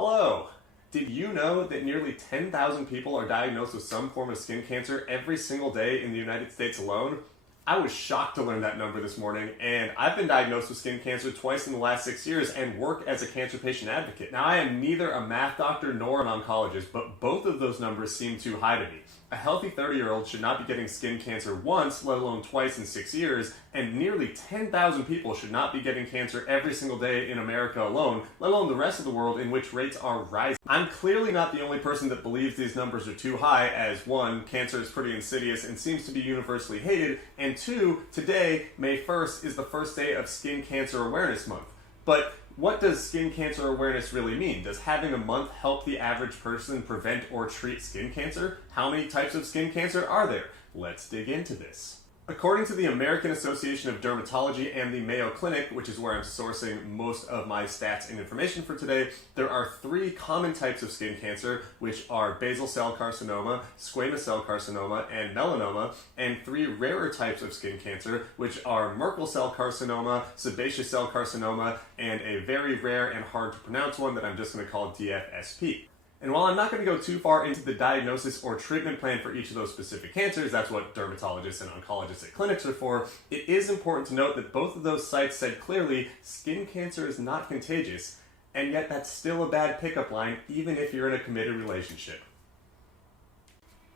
Hello! Did you know that nearly 10,000 people are diagnosed with some form of skin cancer every single day in the United States alone? I was shocked to learn that number this morning, and I've been diagnosed with skin cancer twice in the last 6 years and work as a cancer patient advocate. Now, I am neither a math doctor nor an oncologist, but both of those numbers seem too high to me. A healthy 30-year-old should not be getting skin cancer once, let alone twice in 6 years, and nearly 10,000 people should not be getting cancer every single day in America alone, let alone the rest of the world in which rates are rising. I'm clearly not the only person that believes these numbers are too high, as one, cancer is pretty insidious and seems to be universally hated, and two, today, May 1st, is the first day of Skin Cancer Awareness Month. But what does skin cancer awareness really mean? Does having a month help the average person prevent or treat skin cancer? How many types of skin cancer are there? Let's dig into this. According to the American Association of Dermatology and the Mayo Clinic, which is where I'm sourcing most of my stats and information for today, there are 3 common types of skin cancer, which are basal cell carcinoma, squamous cell carcinoma, and melanoma, and 3 rarer types of skin cancer, which are Merkel cell carcinoma, sebaceous cell carcinoma, and a very rare and hard to pronounce one that I'm just going to call DFSP. And while I'm not going to go too far into the diagnosis or treatment plan for each of those specific cancers, that's what dermatologists and oncologists at clinics are for, it is important to note that both of those sites said clearly skin cancer is not contagious, and yet that's still a bad pickup line even if you're in a committed relationship.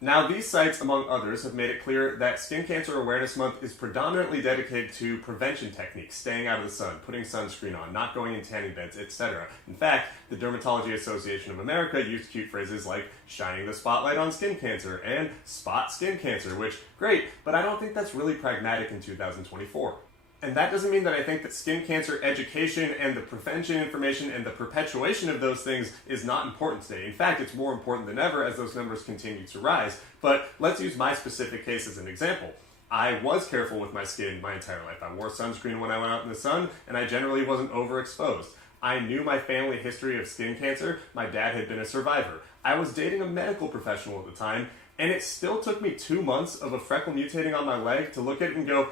Now, these sites, among others, have made it clear that Skin Cancer Awareness Month is predominantly dedicated to prevention techniques, staying out of the sun, putting sunscreen on, not going in tanning beds, etc. In fact, the Dermatology Association of America used cute phrases like shining the spotlight on skin cancer and spot skin cancer, which, great, but I don't think that's really pragmatic in 2024. And that doesn't mean that I think that skin cancer education and the prevention information and the perpetuation of those things is not important today. In fact, it's more important than ever as those numbers continue to rise. But let's use my specific case as an example. I was careful with my skin my entire life. I wore sunscreen when I went out in the sun, and I generally wasn't overexposed. I knew my family history of skin cancer. My dad had been a survivor. I was dating a medical professional at the time, and it still took me 2 months of a freckle mutating on my leg to look at it and go,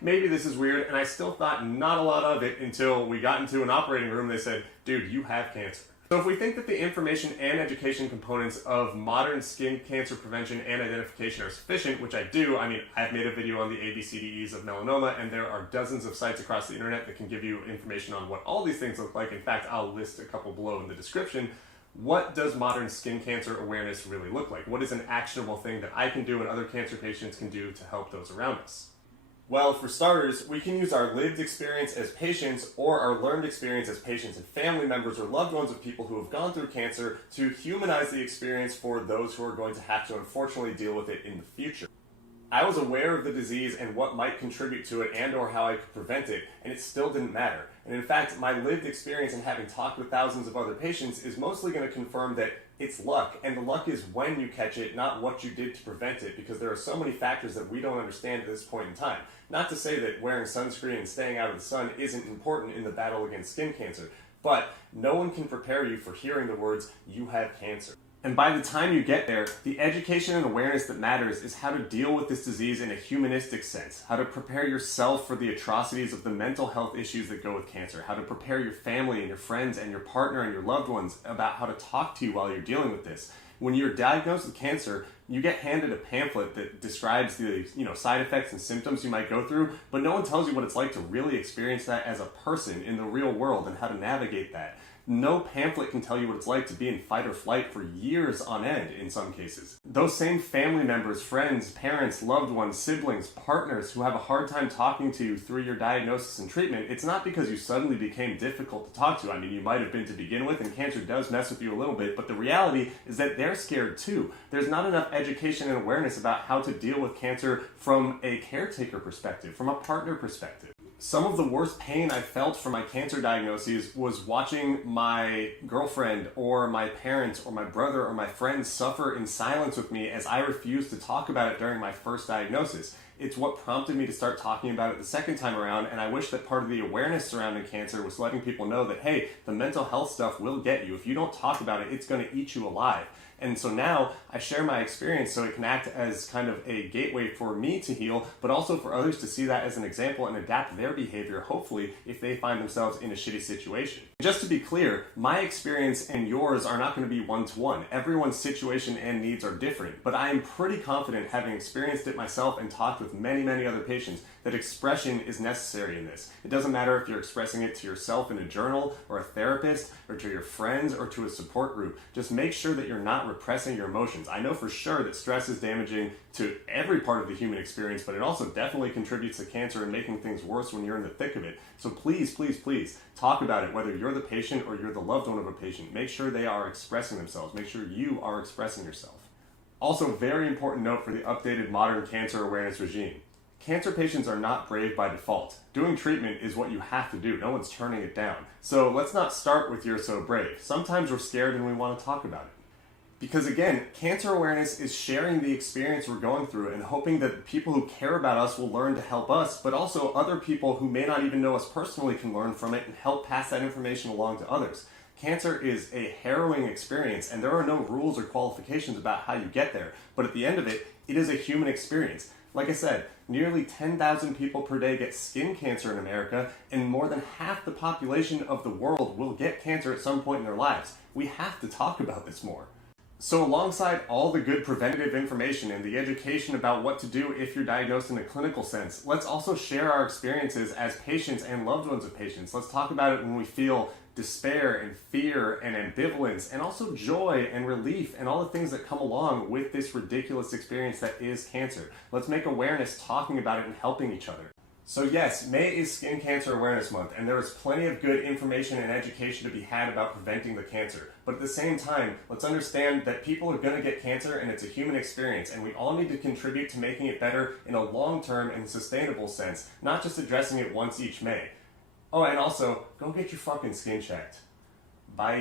maybe this is weird, and I still thought not a lot of it until we got into an operating room. They said, dude, you have cancer. So if we think that the information and education components of modern skin cancer prevention and identification are sufficient, which I do, I've made a video on the ABCDEs of melanoma, and there are dozens of sites across the internet that can give you information on what all these things look like. In fact, I'll list a couple below in the description. What does modern skin cancer awareness really look like? What is an actionable thing that I can do and other cancer patients can do to help those around us? Well, for starters, we can use our lived experience as patients or our learned experience as patients and family members or loved ones of people who have gone through cancer to humanize the experience for those who are going to have to unfortunately deal with it in the future. I was aware of the disease and what might contribute to it and or how I could prevent it, and it still didn't matter. And in fact, my lived experience and having talked with thousands of other patients is mostly going to confirm that it's luck, and the luck is when you catch it, not what you did to prevent it, because there are so many factors that we don't understand at this point in time. Not to say that wearing sunscreen and staying out of the sun isn't important in the battle against skin cancer, but no one can prepare you for hearing the words, "you have cancer." And by the time you get there, the education and awareness that matters is how to deal with this disease in a humanistic sense, how to prepare yourself for the atrocities of the mental health issues that go with cancer, how to prepare your family and your friends and your partner and your loved ones about how to talk to you while you're dealing with this. When you're diagnosed with cancer, you get handed a pamphlet that describes the side effects and symptoms you might go through, but no one tells you what it's like to really experience that as a person in the real world and how to navigate that. No pamphlet can tell you what it's like to be in fight or flight for years on end in some cases. Those same family members, friends, parents, loved ones, siblings, partners who have a hard time talking to you through your diagnosis and treatment, it's not because you suddenly became difficult to talk to. You might have been to begin with, and cancer does mess with you a little bit, but the reality is that they're scared too. There's not enough education and awareness about how to deal with cancer from a caretaker perspective, from a partner perspective. Some of the worst pain I felt from my cancer diagnoses was watching my girlfriend or my parents or my brother or my friends suffer in silence with me as I refused to talk about it during my first diagnosis. It's what prompted me to start talking about it the second time around, and I wish that part of the awareness surrounding cancer was letting people know that, hey, the mental health stuff will get you. If you don't talk about it, it's going to eat you alive. And so now I share my experience so it can act as kind of a gateway for me to heal, but also for others to see that as an example and adapt their behavior, hopefully, if they find themselves in a shitty situation. Just to be clear, my experience and yours are not going to be one-to-one. Everyone's situation and needs are different, but I am pretty confident, having experienced it myself and talked with many, many other patients, that expression is necessary in this. It doesn't matter if you're expressing it to yourself in a journal, or a therapist, or to your friends, or to a support group. Just make sure that you're not repressing your emotions. I know for sure that stress is damaging to every part of the human experience, but it also definitely contributes to cancer and making things worse when you're in the thick of it. So please, please, please, talk about it, whether you're the patient or you're the loved one of a patient. Make sure they are expressing themselves. Make sure you are expressing yourself. Also, very important note for the updated modern cancer awareness regime. Cancer patients are not brave by default. Doing treatment is what you have to do. No one's turning it down. So let's not start with "you're so brave." Sometimes we're scared and we want to talk about it. Because again, cancer awareness is sharing the experience we're going through and hoping that people who care about us will learn to help us, but also other people who may not even know us personally can learn from it and help pass that information along to others. Cancer is a harrowing experience, and there are no rules or qualifications about how you get there, but at the end of it, it is a human experience. Like I said, nearly 10,000 people per day get skin cancer in America, and more than half the population of the world will get cancer at some point in their lives. We have to talk about this more. So alongside all the good preventative information and the education about what to do if you're diagnosed in a clinical sense, let's also share our experiences as patients and loved ones of patients. Let's talk about it when we feel despair and fear and ambivalence, and also joy and relief and all the things that come along with this ridiculous experience that is cancer. Let's make awareness talking about it and helping each other. So yes, May is Skin Cancer Awareness Month, and there is plenty of good information and education to be had about preventing the cancer. But at the same time, let's understand that people are going to get cancer, and it's a human experience, and we all need to contribute to making it better in a long-term and sustainable sense, not just addressing it once each May. Oh, and also, go get your fucking skin checked. Bye.